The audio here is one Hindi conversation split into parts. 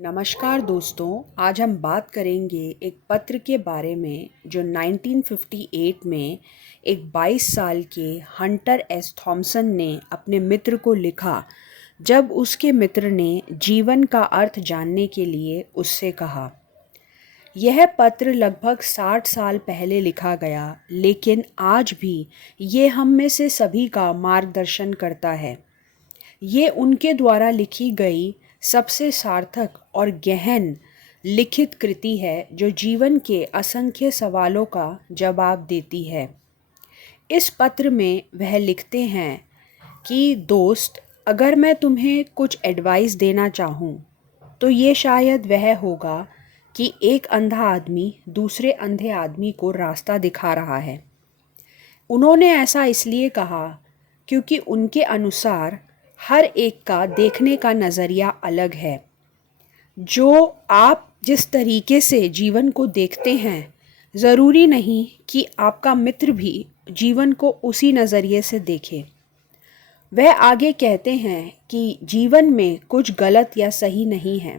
नमस्कार दोस्तों, आज हम बात करेंगे एक पत्र के बारे में जो 1958 में एक 22 साल के हंटर एस थॉमसन ने अपने मित्र को लिखा, जब उसके मित्र ने जीवन का अर्थ जानने के लिए उससे कहा। यह पत्र लगभग 60 साल पहले लिखा गया, लेकिन आज भी ये हम में से सभी का मार्गदर्शन करता है। ये उनके द्वारा लिखी गई सबसे सार्थक और गहन लिखित कृति है जो जीवन के असंख्य सवालों का जवाब देती है। इस पत्र में वह लिखते हैं कि दोस्त, अगर मैं तुम्हें कुछ एडवाइस देना चाहूँ तो ये शायद वह होगा कि एक अंधा आदमी दूसरे अंधे आदमी को रास्ता दिखा रहा है। उन्होंने ऐसा इसलिए कहा क्योंकि उनके अनुसार हर एक का देखने का नज़रिया अलग है। जो आप जिस तरीके से जीवन को देखते हैं, ज़रूरी नहीं कि आपका मित्र भी जीवन को उसी नज़रिए से देखे। वह आगे कहते हैं कि जीवन में कुछ गलत या सही नहीं है।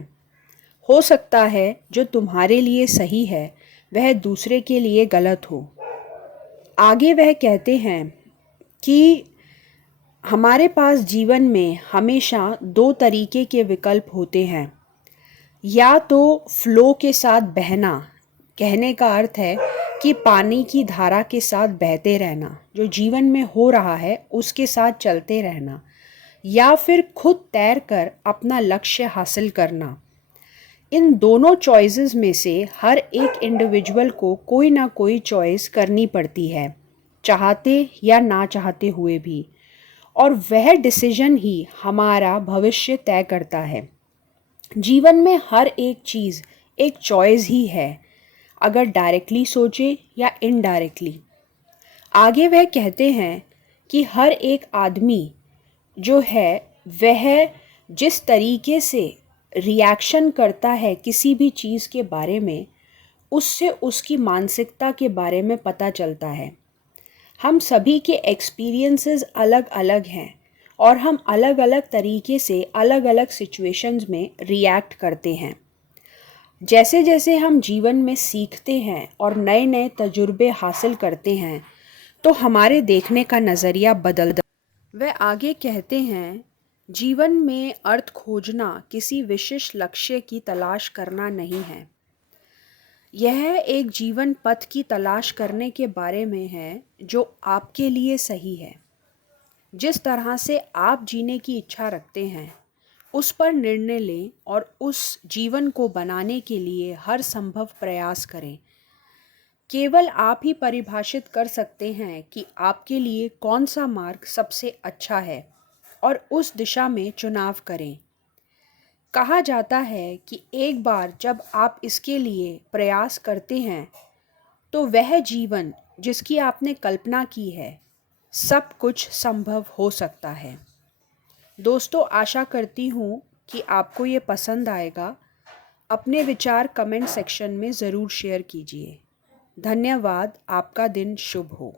हो सकता है जो तुम्हारे लिए सही है वह दूसरे के लिए गलत हो। आगे वह कहते हैं कि हमारे पास जीवन में हमेशा दो तरीके के विकल्प होते हैं। या तो फ्लो के साथ बहना, कहने का अर्थ है कि पानी की धारा के साथ बहते रहना, जो जीवन में हो रहा है उसके साथ चलते रहना, या फिर खुद तैर कर अपना लक्ष्य हासिल करना। इन दोनों चॉइसेस में से हर एक इंडिविजुअल को कोई ना कोई चॉइस करनी पड़ती है, चाहते या ना चाहते हुए भी, और वह डिसीजन ही हमारा भविष्य तय करता है। जीवन में हर एक चीज़ एक चॉइस ही है, अगर डायरेक्टली सोचे या इनडायरेक्टली। आगे वह कहते हैं कि हर एक आदमी जो है वह जिस तरीके से रिएक्शन करता है किसी भी चीज़ के बारे में, उससे उसकी मानसिकता के बारे में पता चलता है। हम सभी के एक्सपीरियंसेस अलग अलग हैं और हम अलग अलग तरीके से अलग अलग सिचुएशंस में रिएक्ट करते हैं। जैसे जैसे हम जीवन में सीखते हैं और नए नए तजुर्बे हासिल करते हैं तो हमारे देखने का नज़रिया बदलता है। वह आगे कहते हैं, जीवन में अर्थ खोजना किसी विशिष्ट लक्ष्य की तलाश करना नहीं है। यह एक जीवन पथ की तलाश करने के बारे में है जो आपके लिए सही है। जिस तरह से आप जीने की इच्छा रखते हैं उस पर निर्णय लें और उस जीवन को बनाने के लिए हर संभव प्रयास करें। केवल आप ही परिभाषित कर सकते हैं कि आपके लिए कौन सा मार्ग सबसे अच्छा है और उस दिशा में चुनाव करें। कहा जाता है कि एक बार जब आप इसके लिए प्रयास करते हैं तो वह जीवन जिसकी आपने कल्पना की है, सब कुछ संभव हो सकता है। दोस्तों, आशा करती हूँ कि आपको ये पसंद आएगा। अपने विचार कमेंट सेक्शन में ज़रूर शेयर कीजिए। धन्यवाद। आपका दिन शुभ हो।